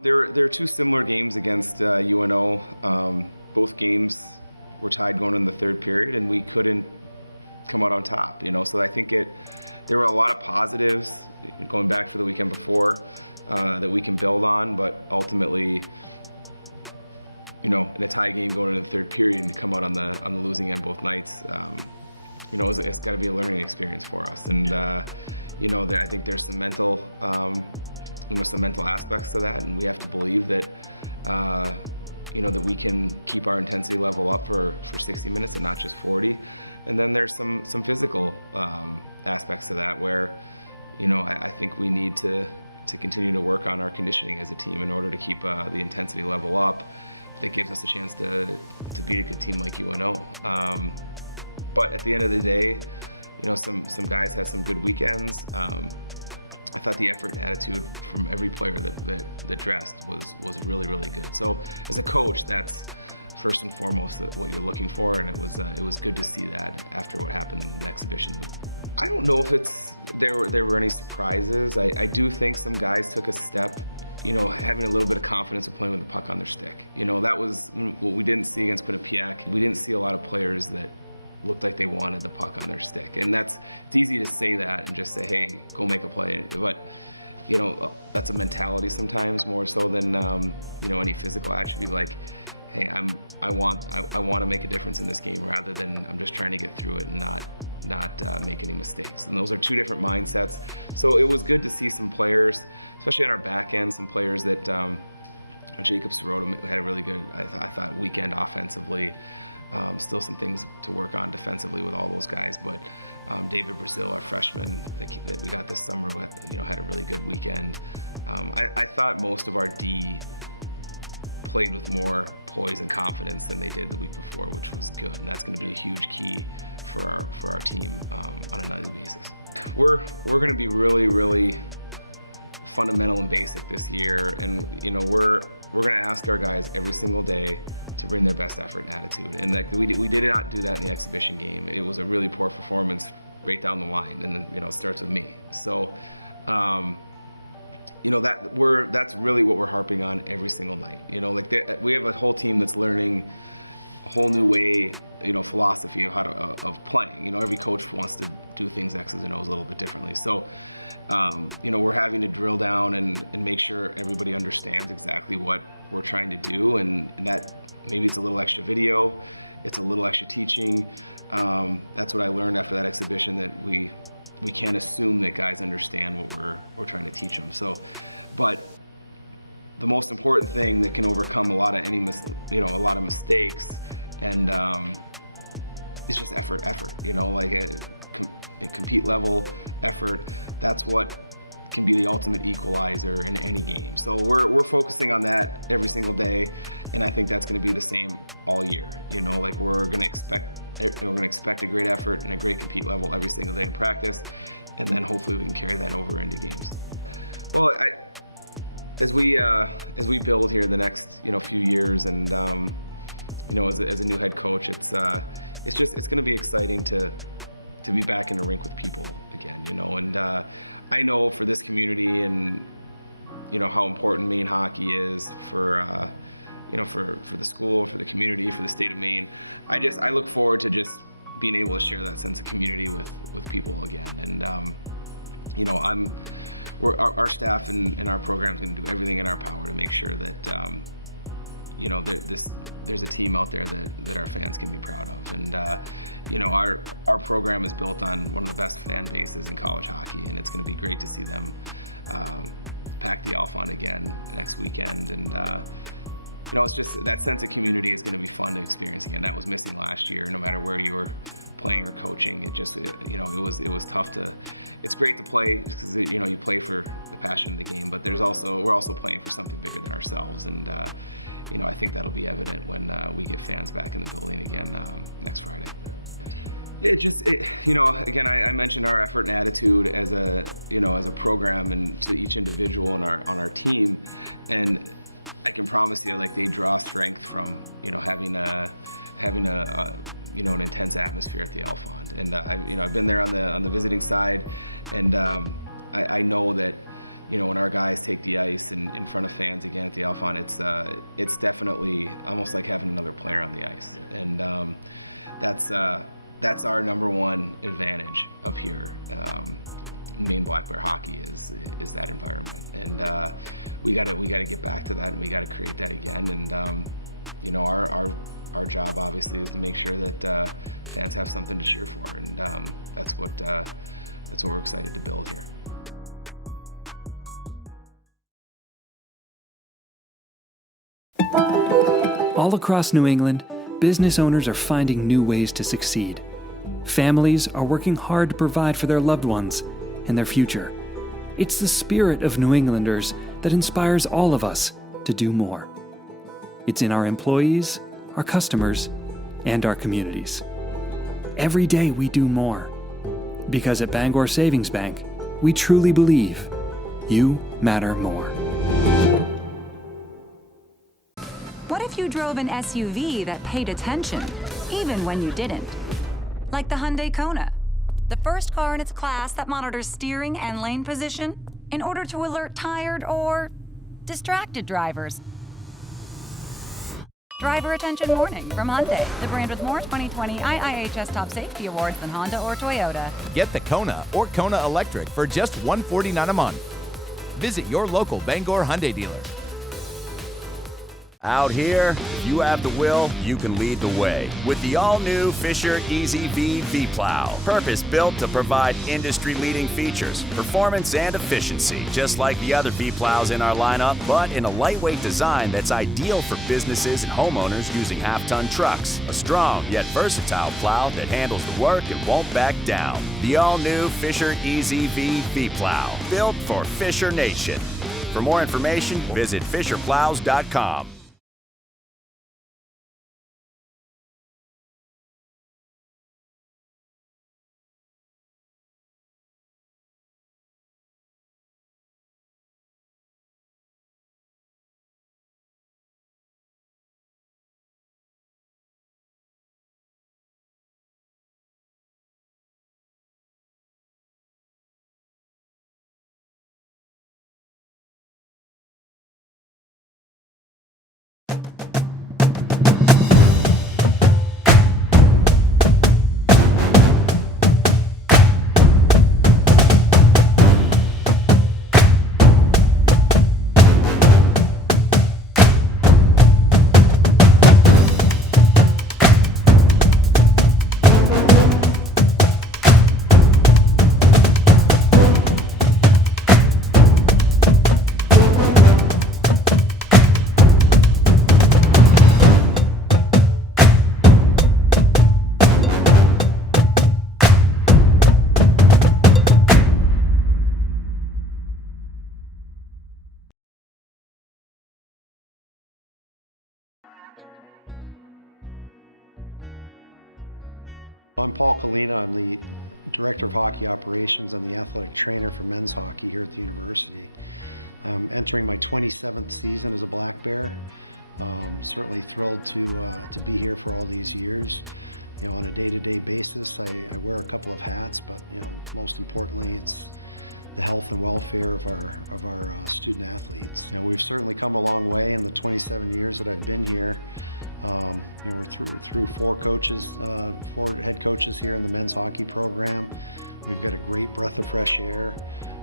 There are two similar games against UNO. Both games were tied going in the third period, and we couldn't come out on top. So I think there were a lot of positives going back for the weekend before that we can build on, but ultimately, in a tie game going into the third period and to come out on the losing end both nights, it's got to be a learning experience for us. And I think there's some mental. Some mental aspects to that, and we have to believe that that we can keep our intensity level up for 60 minutes and not just 40. And then there's some physical aspects to that where I think we need to continue to work on our conditioning as a team in order to keep the intensity level up. That gives us a chance to beat a good team like UNO. But at the end of the day, some guys had some good weekends. I thought the effort and attitude from every player that dressed was really, really good. So as a coach, that's first and foremost what you're looking for, and it was good to see that after what happened in the exhibition. I don't know if there were any surprises. I do think some guys took a step, having a little bit of confidence of playing with the puck on their stick. That was what we didn't see against Quinnipiac. We didn't see a lot of players that looked like they wanted the puck on their stick. And it's easy to say that and just say, hey, go make a play. But, that's a mentality sometimes more so than, any physical action. Be like, hey, I want to make a difference in this game rather than I'm just trying to get through it and not make any mistakes. And those are two different mindsets. So it was good to see some players, especially on our back end, some players that Jacob Sirota had a really good, I thought, weekend offensively. Still some things to work on defensively with all those guys, but David Brazil, our freshman that we got this summer, had a really good weekend. I thought most of our D played with more poise and confidence than they did the week before, which was good, and that's going to be a huge key for our team on a nightly basis. We're going to be really, really fundamental and basic this year, and we're going to ask our guys every single day to bring their best effort and attitude. And we did not do that in the exhibition game. It was a really poor performance right down the line, and then it starts with me. So that's really what we're harping on every single night. We have a whole team that's learning a whole new way, philosophy of of playing. Every coach wants to do things X's and O's a little bit differently. So we're having to drill down and make sure everybody understands exactly what we're trying to do, and that maybe it's a little extra video, it's a little extra teaching. That's what I learned after that exhibition, that we can't assume that guys understand what we're trying to teach them. So, but the most important thing that can overcome a lot of mistakes, and it's just effort. Like a compete level effort. That's what can be the ultimate equalizer in any game. So we're focusing on that every single day, and I think that's going to be the same all year. Like we're going to expect a great effort and a great compete level every single day in practice, and then hopefully we can carry that over into games. Well, as we build here the next few years, and as a new head coach, it's going to be exciting to be back in the rink with people again, and I know for this community and how important Maine hockey is for for the school, for the community, for the state of Maine. I look forward to just being able to share that sense of community with people again. And our staff and our program is going to do everything in our power to make sure that there's a team out there that our fans can be proud of. And our program is built on one of the best fan bases in college hockey, and it's going to be great to see them pack the Alphon again next weekend. And it's just that sense of community is going to be fun to experience again. That was missing last year. No matter where you were playing or coaching, it was tough to. It's great to play because you play for the passion of the game, but we're also playing for something bigger than ourselves. And I think that'll be evident when we get fans back in the building again next Friday. Again, I mentioned our effort and attitude as a program and to each individual on our team, and I can promise you, like, they draw strength from having an intense atmosphere at the Alphon. And I've been there on the visiting side, and I know that when our guys take the ice in front of fans again at the Alphon, it's definitely almost like having another player on the ice, and that's our number one advantage up here. Maine Black Bear hockey is that environment, and we got to get back to that, and we got to create that again. And our job obviously is to make sure that fans have something to cheer for, and that's what we're excited to build here. All across New England, business owners are finding new ways to succeed. Families are working hard to provide for their loved ones and their future. It's the spirit of New Englanders that inspires all of us to do more. It's in our employees, our customers, and our communities. Every day we do more. Because at Bangor Savings Bank, we truly believe you matter more. What if you drove an SUV that paid attention, even when you didn't? Like the Hyundai Kona, the first car in its class that monitors steering and lane position in order to alert tired or distracted drivers. Driver Attention Warning from Hyundai, the brand with more 2020 IIHS Top Safety Awards than Honda or Toyota. Get the Kona or Kona Electric for just $149 a month. Visit your local Bangor Hyundai dealer. Out here, if you have the will, you can lead the way with the all-new Fisher EZ-VV-PLOW. Purpose-built to provide industry-leading features, performance, and efficiency, just like the other V-Plows in our lineup, but in a lightweight design that's ideal for businesses and homeowners using half-ton trucks. A strong yet versatile plow that handles the work and won't back down. The all-new Fisher EZ-VV-PLOW, built for Fisher Nation. For more information, visit fisherplows.com. I'm Paul Kalina. I'm the Director of Hockey Operations and the athletic trainer for men's hockey here at the university. I'm entering my 27th season as a Black Bear. Certainly thrilled to be here for all these years. On a day-to-day basis, I wear a couple of hats, but most importantly, it's the health and welfare of our student athletes. We've certainly come a long way in the 27 years that I've been here. We're through four head coaches here in the men's hockey program. We've got a great breath of fresh air.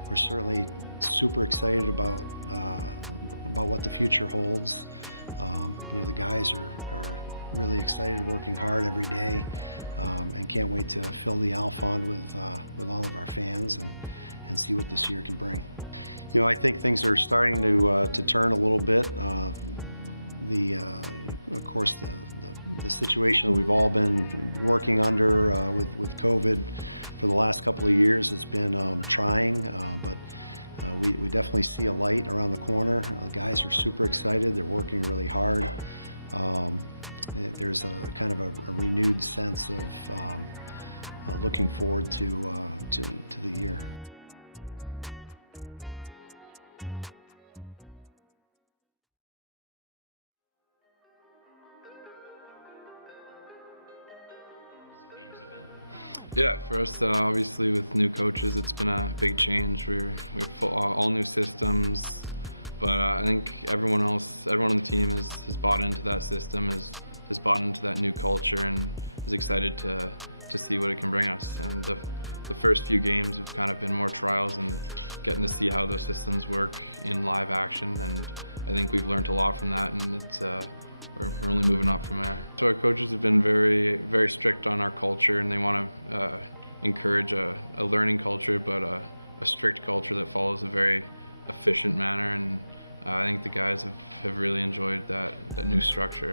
We're certainly super excited about what the future holds. The guys are really excited, working hard every day, and can't wait to fill the Alphon with all of our fans and see what this year can bring. I think things are starting to turn a little bit. Of course, the situation that we've all been working under with COVID for the last couple of years has been trying, but we definitely see a light around the corner. The guys are super excited. They're working really hard. There's a kind of a renewed sense of looking forward to the year. Yeah, for us, obviously with new coaches, it's been a big change. We have all new systems, but I think everyone on the team has bought into that system, has bought into that new culture, and is excited to see what it can bring us. And the first few games have kind of been more trials and getting to see how those systems work in live action, and I think we've learned a lot from that, and it's we're only moving up from there. So our coaches have been very, very strict on our culture, and they want to encourage a learning culture, but a strict culture that follows a very efficient manner, and I think the guys have really enjoyed that new structure.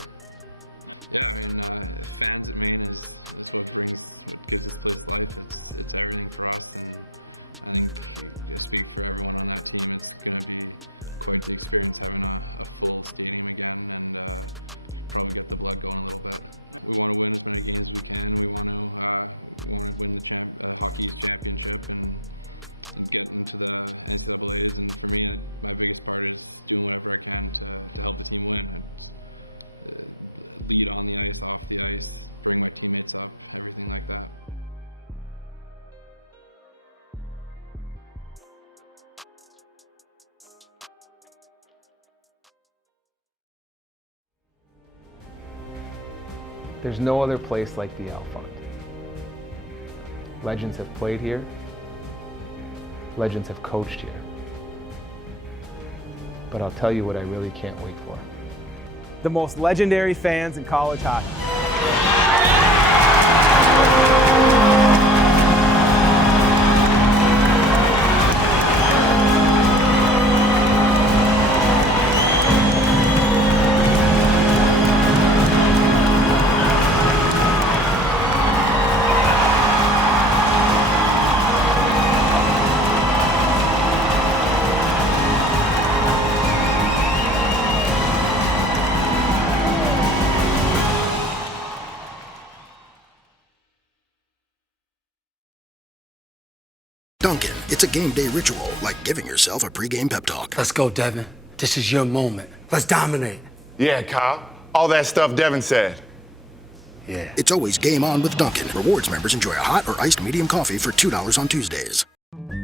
Yeah, I mean, fans at Maine is what gives this place life. It's everything for us, and I think I speak for everyone on that team. It's going to be quite the experience having a full stadium again, and probably get the blood going a little bit. We want to win as many games as we can. We want to win the Hockey East Championship and get into the NCAAs. And for me, my biggest part is doing whatever I can to help the team win. Lead on the ice, off the ice, bring my teammates up, everything like that. There's no other place like the Fund. Legends have played here. Legends have coached here. But I'll tell you what I really can't wait for. The most legendary fans in college hockey. Dunkin', it's a game day ritual, like giving yourself a pregame pep talk. Let's go, Devin. This is your moment. Let's dominate. Yeah, Kyle. All that stuff Devin said. Yeah. It's always game on with Dunkin'. Rewards members enjoy a hot or iced medium coffee for $2 on Tuesdays.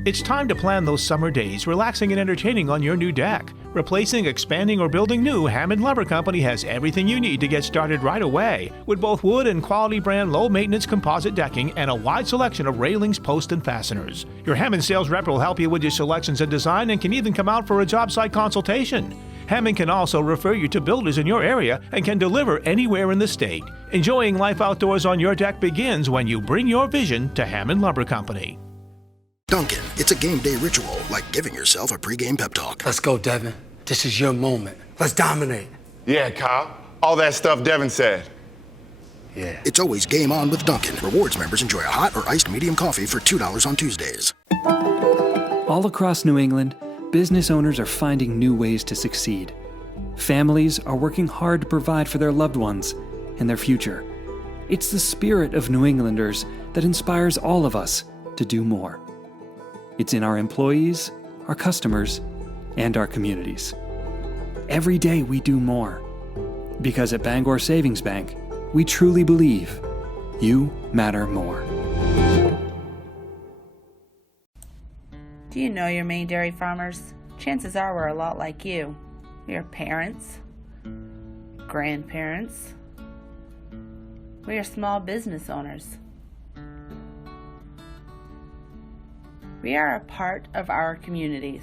It's time to plan those summer days, relaxing and entertaining on your new deck. Replacing, expanding, or building new, Hammond Lumber Company has everything you need to get started right away. With both wood and quality brand low-maintenance composite decking and a wide selection of railings, posts, and fasteners. Your Hammond sales rep will help you with your selections and design and can even come out for a job site consultation. Hammond can also refer you to builders in your area and can deliver anywhere in the state. Enjoying life outdoors on your deck begins when you bring your vision to Hammond Lumber Company. Dunkin', it's a game day ritual, like giving yourself a pregame pep talk. Let's go, Devin. This is your moment. Let's dominate. Yeah, Kyle. All that stuff Devin said. Yeah. It's always game on with Dunkin'. Rewards members enjoy a hot or iced medium coffee for $2 on Tuesdays. All across New England, business owners are finding new ways to succeed. Families are working hard to provide for their loved ones and their future. It's the spirit of New Englanders that inspires all of us to do more. It's in our employees, our customers, and our communities. Every day we do more. Because at Bangor Savings Bank, we truly believe you matter more. Do you know your Maine dairy farmers? Chances are we're a lot like you. We are parents, grandparents. We are small business owners. We are a part of our communities.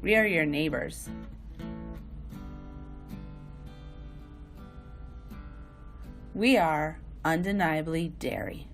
We are your neighbors. We are undeniably dairy.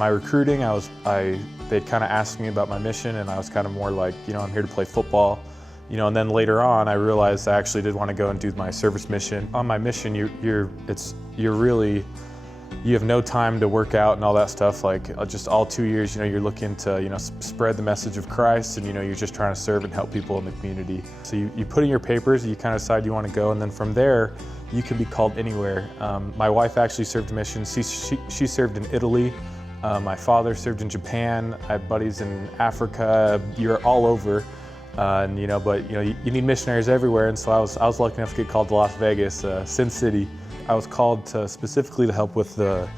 my recruiting, they'd kind of asked me about my mission, and I was kind of more like, I'm here to play football. And then later on, I realized I actually did want to go and do my service mission. On my mission, you have no time to work out and all that stuff. Like just all 2 years, you're looking to, spread the message of Christ, and you're just trying to serve and help people in the community. So you put in your papers, you kind of decide you want to go, and then from there, you can be called anywhere. My wife actually served a mission. She served in Italy. My father served in Japan. I have buddies in Africa. You're all over, but you need missionaries everywhere. And so I was lucky enough to get called to Las Vegas, Sin City. I was called specifically to help with the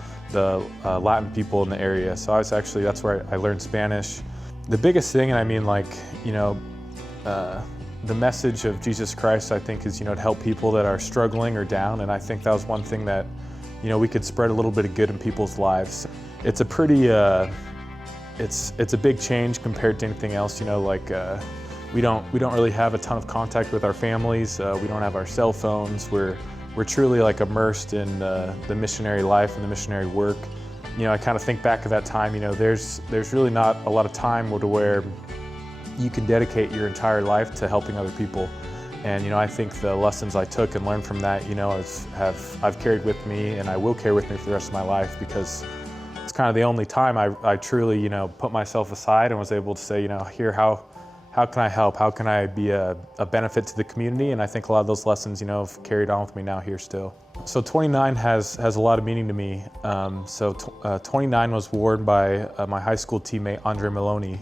Latin people in the area. So that's where I learned Spanish. The biggest thing, and I mean, the message of Jesus Christ, I think, is, to help people that are struggling or down. And I think that was one thing that, we could spread a little bit of good in people's lives. It's a pretty, it's a big change compared to anything else. We don't really have a ton of contact with our families. We don't have our cell phones. We're truly immersed in the missionary life and the missionary work. I kind of think back of that time. There's really not a lot of time where you can dedicate your entire life to helping other people. And I think the lessons I took and learned from that, I've carried with me, and I will carry with me for the rest of my life, because it's kind of the only time I truly, put myself aside and was able to say, here, how can I help? How can I be a benefit to the community? And I think a lot of those lessons, have carried on with me now here still. So 29 has a lot of meaning to me. 29 was worn by my high school teammate, Andre Maloney.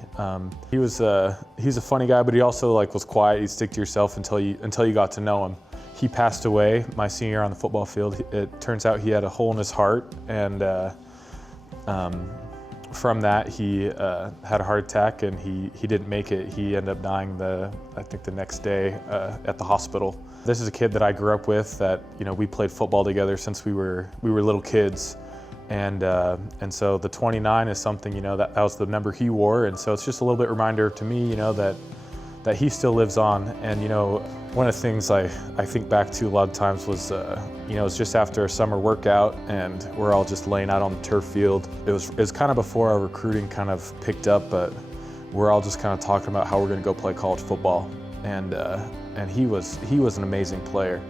He's a funny guy, but he also was quiet. He'd stick to yourself until you got to know him. He passed away my senior year on the football field. It turns out he had a hole in his heart, and from that, he had a heart attack, and he didn't make it. He ended up dying I think the next day at the hospital. This is a kid that I grew up with that, we played football together since we were little kids. And so the 29 is something, that was the number he wore. And so it's just a little bit reminder to me, that he still lives on. And, one of the things I think back to a lot of times was, it was just after a summer workout, and we're all just laying out on the turf field. It was kind of before our recruiting kind of picked up, but we're all just kind of talking about how we're going to go play college football. And he was an amazing player.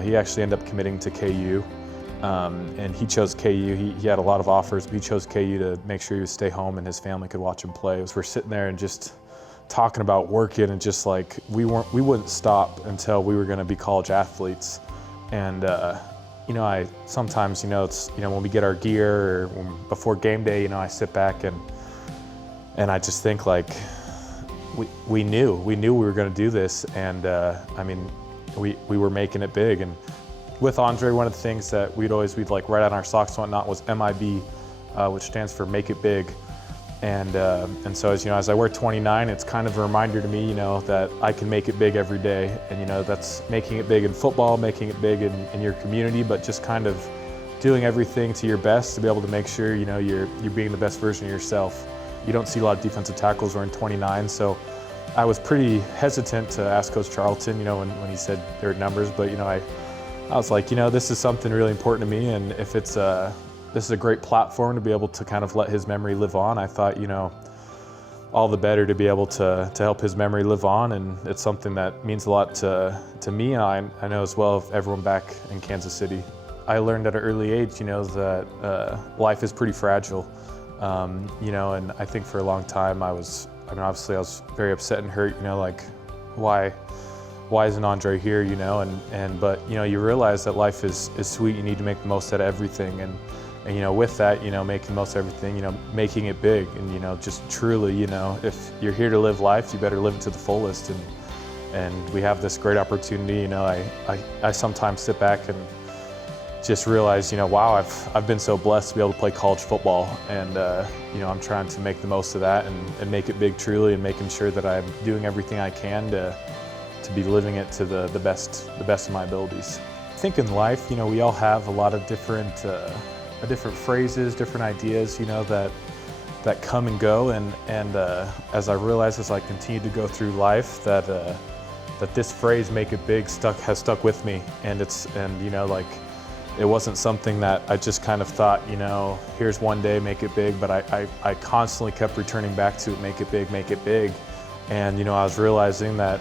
He actually ended up committing to KU, and he chose KU. He had a lot of offers, but he chose KU to make sure he would stay home and his family could watch him play. We're sitting there and just talking about working, and just we wouldn't stop until we were going to be college athletes. And I sometimes, it's when we get our gear or before game day, I sit back and I just think we knew we were going to do this, and we were making it big. And with Andre, one of the things that we'd write on our socks and whatnot was MIB, which stands for Make It Big. And so as I wear 29, it's kind of a reminder to me, that I can make it big every day. And that's making it big in football, making it big in your community, but just kind of doing everything to your best to be able to make sure you're being the best version of yourself. You don't see a lot of defensive tackles wearing 29, so I was pretty hesitant to ask Coach Charlton, when he said their numbers, but I was like, this is something really important to me, and if this is a great platform to be able to kind of let his memory live on. I thought, all the better to be able to help his memory live on, and it's something that means a lot to me, and I know as well of everyone back in Kansas City. I learned at an early age, that life is pretty fragile, and I think for a long time obviously I was very upset and hurt, why isn't Andre here, but you realize that life is sweet. You need to make the most out of everything, and with that, making the most of everything, making it big, and just truly, if you're here to live life, you better live it to the fullest. And we have this great opportunity. I sometimes sit back and just realize, wow, I've been so blessed to be able to play college football, and I'm trying to make the most of that and make it big truly, and making sure that I'm doing everything I can to be living it to the best of my abilities. I think in life, we all have a lot of different phrases, different ideas, that come and go, and as I realize as I continue to go through life that this phrase "make it big" has stuck with me, and It wasn't something that I just kind of thought, you know, here's one day, make it big, but I constantly kept returning back to make it big, make it big. And, you know, I was realizing that,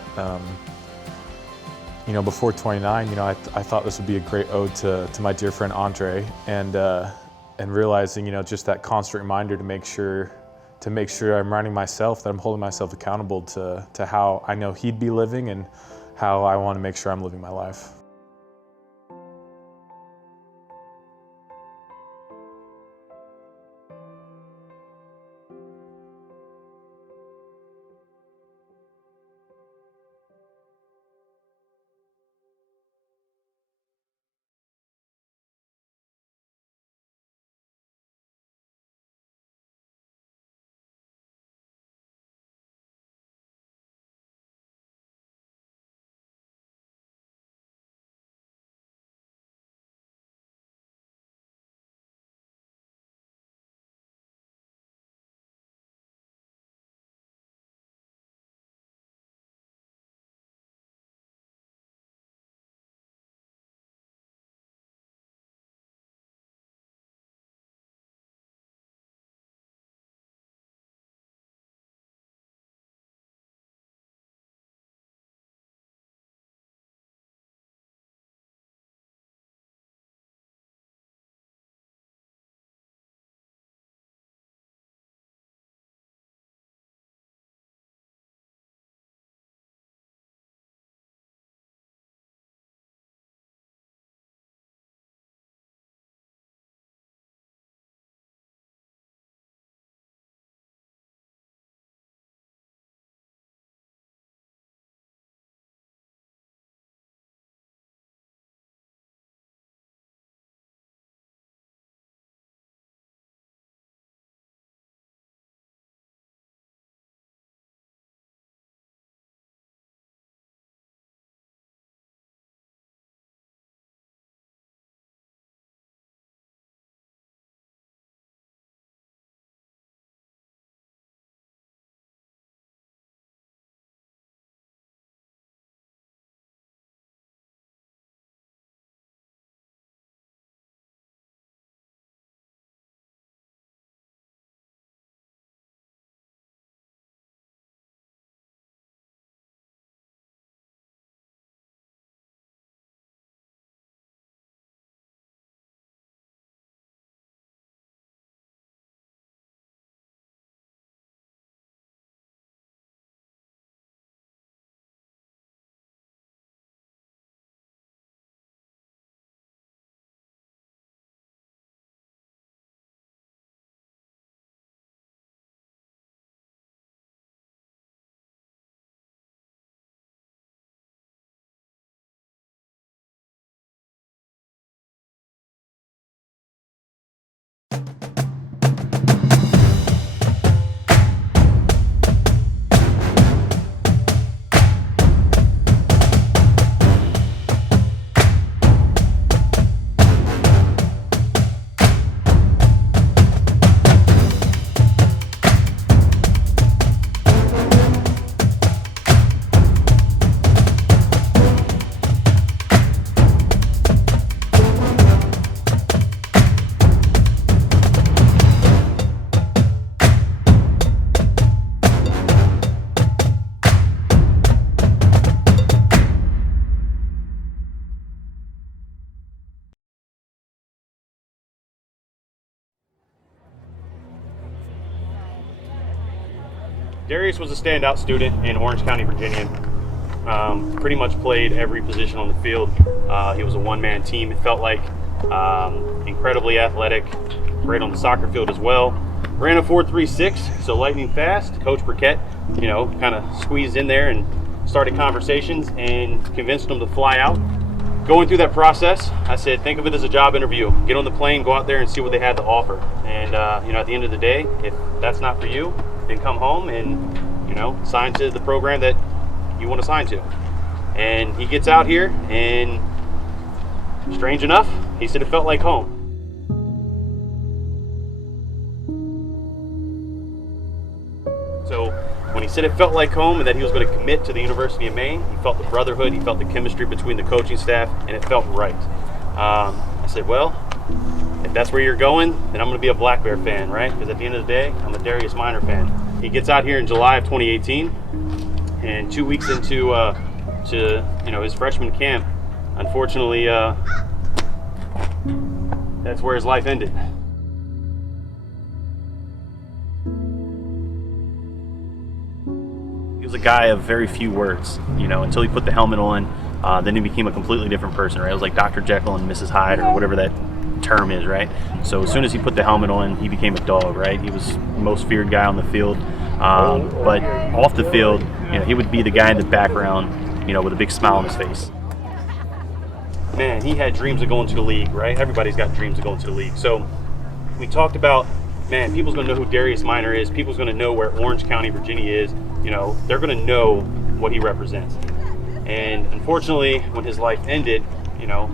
you know, before 29, you know, I thought this would be a great ode to my dear friend Andre, and realizing, you know, just that constant reminder to make sure I'm reminding myself that I'm holding myself accountable to how I know he'd be living and how I want to make sure I'm living my life. Darius was a standout student in Orange County, Virginia. Pretty much played every position on the field. He was a one-man team, it felt like. Incredibly athletic, great on the soccer field as well. Ran a 4.36, so lightning fast. Coach Burkett, you know, kind of squeezed in there and started conversations and convinced him to fly out. Going through that process, I said, think of it as a job interview. Get on the plane, go out there and see what they had to offer. And, you know, at the end of the day, if that's not for you, then come home and, you know, sign to the program that you want to sign to. And he gets out here, and strange enough, he said it felt like home. So when he said it felt like home and that he was going to commit to the University of Maine, he felt the brotherhood, he felt the chemistry between the coaching staff, and it felt right. I said, well, if that's where you're going, then I'm going to be a Black Bear fan, right? Because at the end of the day, I'm a Darius Minor fan. He gets out here in July of 2018, and 2 weeks into his freshman camp, unfortunately, that's where his life ended. He was a guy of very few words, until he put the helmet on. Then he became a completely different person, right? It was like Dr. Jekyll and Mrs. Hyde, or whatever that term is, right? So as soon as he put the helmet on, he became a dog, right? He was the most feared guy on the field. But off the field, he would be the guy in the background, with a big smile on his face. Man, he had dreams of going to the league, right? Everybody's got dreams of going to the league. So we talked about, man, people's going to know who Darius Minor is. People's going to know where Orange County, Virginia is. They're going to know what he represents. And unfortunately, when his life ended,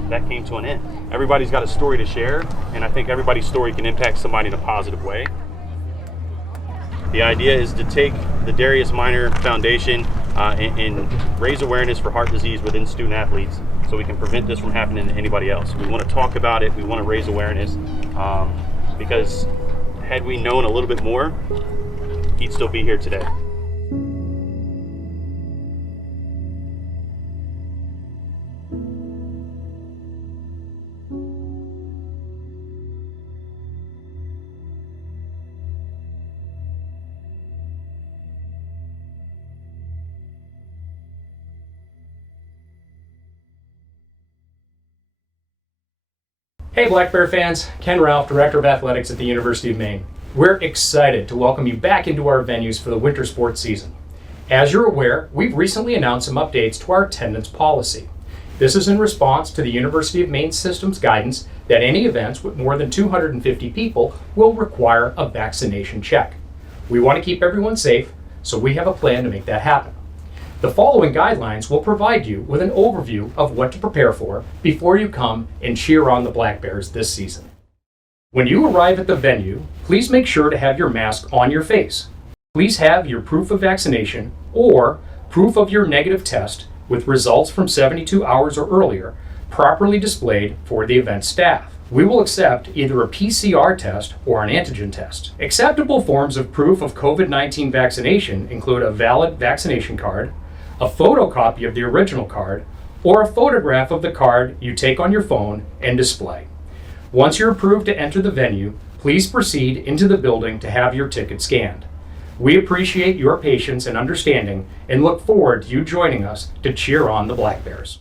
that came to an end. Everybody's got a story to share, and I think everybody's story can impact somebody in a positive way. The idea is to take the Darius Minor Foundation and raise awareness for heart disease within student athletes so we can prevent this from happening to anybody else. We want to talk about it, we want to raise awareness, because had we known a little bit more, he'd still be here today. Hey Black Bear fans, Ken Ralph, Director of Athletics at the University of Maine. We're excited to welcome you back into our venues for the winter sports season. As you're aware, we've recently announced some updates to our attendance policy. This is in response to the University of Maine system's guidance that any events with more than 250 people will require a vaccination check. We want to keep everyone safe, so we have a plan to make that happen. The following guidelines will provide you with an overview of what to prepare for before you come and cheer on the Black Bears this season. When you arrive at the venue, please make sure to have your mask on your face. Please have your proof of vaccination or proof of your negative test with results from 72 hours or earlier properly displayed for the event staff. We will accept either a PCR test or an antigen test. Acceptable forms of proof of COVID-19 vaccination include a valid vaccination card, a photocopy of the original card, or a photograph of the card you take on your phone and display. Once you're approved to enter the venue, please proceed into the building to have your ticket scanned. We appreciate your patience and understanding and look forward to you joining us to cheer on the Black Bears.